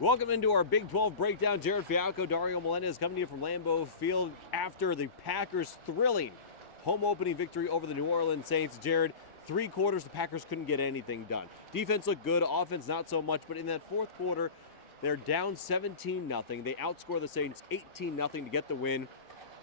Welcome into our Big 12 breakdown. Jared Fialco, Dario Melendez coming to you from Lambeau Field after the Packers' thrilling home opening victory over the New Orleans Saints. Jared, 3 quarters, the Packers couldn't get anything done. Defense looked good, offense not so much, but in that fourth quarter, they're down 17-0. They outscore the Saints 18-0 to get the win.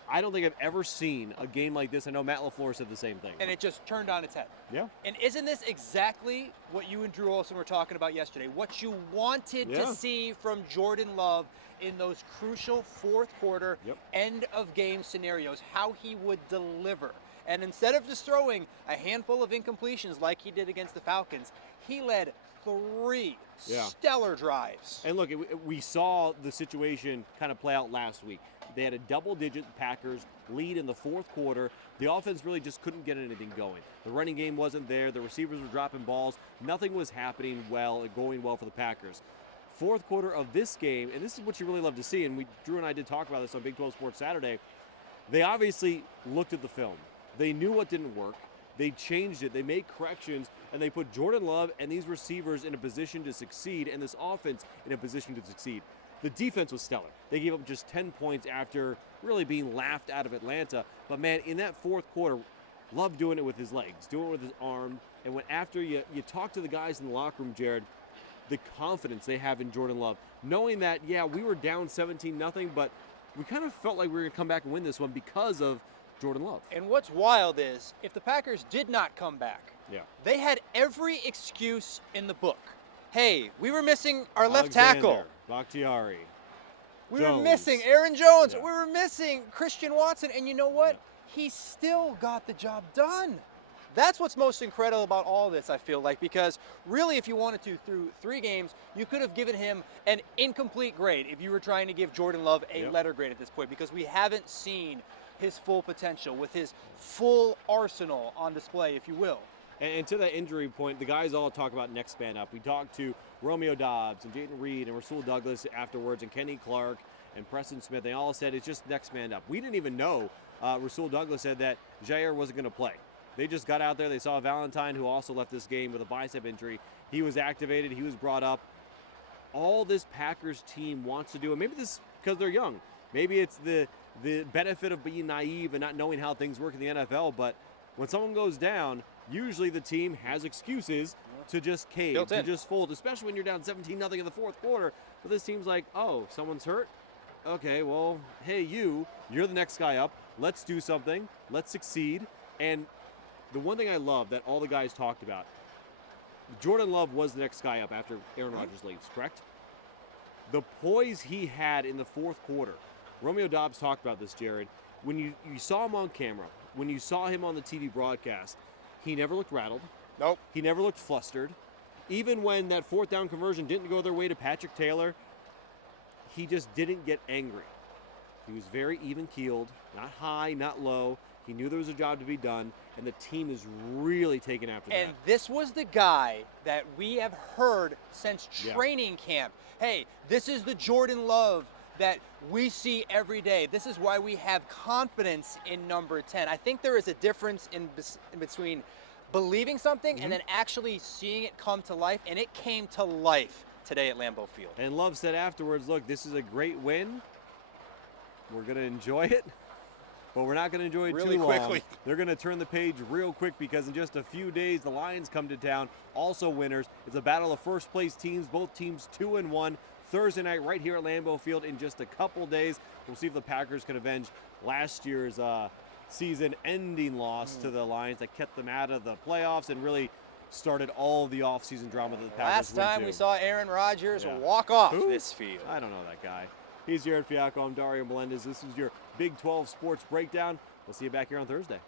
I don't think I've ever seen a game like this. I know Matt LaFleur said the same thing. And it just turned on its head. Yeah. And isn't this exactly what you and Drew Olson were talking about yesterday? What you wanted to see from Jordan Love in those crucial fourth quarter, end of game scenarios, how he would deliver. And instead of just throwing a handful of incompletions like he did against the Falcons, he led 3 stellar drives. And look, we saw the situation kind of play out last week. They had a double-digit Packers lead in the fourth quarter. The offense really just couldn't get anything going. The running game wasn't there. The receivers were dropping balls. Nothing was happening well, going well for the Packers. Fourth quarter of this game, and this is what you really love to see, and Drew and I did talk about this on Big 12 Sports Saturday, they obviously looked at the film. They knew what didn't work. They changed it. They made corrections, and they put Jordan Love and these receivers in a position to succeed and this offense in a position to succeed. The defense was stellar. They gave up just 10 points after really being laughed out of Atlanta. But, man, in that fourth quarter, Love doing it with his legs, doing it with his arm. And when after you talk to the guys in the locker room, Jared, the confidence they have in Jordan Love, knowing that, yeah, we were down 17-0, but we kind of felt like we were going to come back and win this one because of Jordan Love. And what's wild is, if the Packers did not come back, they had every excuse in the book. Hey, we were missing our left tackle. Bakhtiari. We were missing Aaron Jones. We were missing Christian Watson. And you know what? He still got the job done. That's what's most incredible about all this, I feel like, because really, if you wanted to, through 3 games, you could have given him an incomplete grade if you were trying to give Jordan Love a letter grade at this point, because we haven't seen his full potential with his full arsenal on display, if you will. And to that injury point, the guys all talk about next man up. We talked to Romeo Doubs and Jayden Reed and Rasul Douglas afterwards, and Kenny Clark and Preston Smith. They all said it's just next man up. We didn't even know. Rasul Douglas said that Jair wasn't going to play. They just got out there. They saw Valentine, who also left this game with a bicep injury. He was activated. He was brought up. All this Packers team wants to do, and maybe this is because they're young. Maybe it's the benefit of being naive and not knowing how things work in the NFL, but when someone goes down, usually the team has excuses to just cave, to just fold, especially when you're down 17-0 in the fourth quarter. But this team's like, oh, someone's hurt? Okay, well, hey, you're the next guy up. Let's do something. Let's succeed. And the one thing I love that all the guys talked about, Jordan Love was the next guy up after Aaron Rodgers leaves, correct? The poise he had in the fourth quarter, Romeo Doubs talked about this, Jared. When you saw him on camera, when you saw him on the TV broadcast, he never looked rattled. Nope. He never looked flustered. Even when that fourth down conversion didn't go their way to Patrick Taylor, he just didn't get angry. He was very even-keeled, not high, not low. He knew there was a job to be done, and the team is really taking after that. And this was the guy that we have heard since training camp. Hey, this is the Jordan Love that we see every day. This is why we have confidence in number 10. I think there is a difference in between believing something and then actually seeing it come to life, and it came to life today at Lambeau Field. And Love said afterwards, look, this is a great win. We're going to enjoy it, but we're not going to enjoy it really too quickly. long. They're going to turn the page real quick because in just a few days, the Lions come to town, also winners. It's a battle of first-place teams, both teams 2-1. Thursday night right here at Lambeau Field in just a couple days. We'll see if the Packers can avenge last year's season-ending loss to the Lions that kept them out of the playoffs and really started all the offseason drama that the Packers Last time we saw Aaron Rodgers walk off this field. I don't know that guy. He's Jared Fialco. I'm Dario Melendez. This is your Big 12 Sports Breakdown. We'll see you back here on Thursday.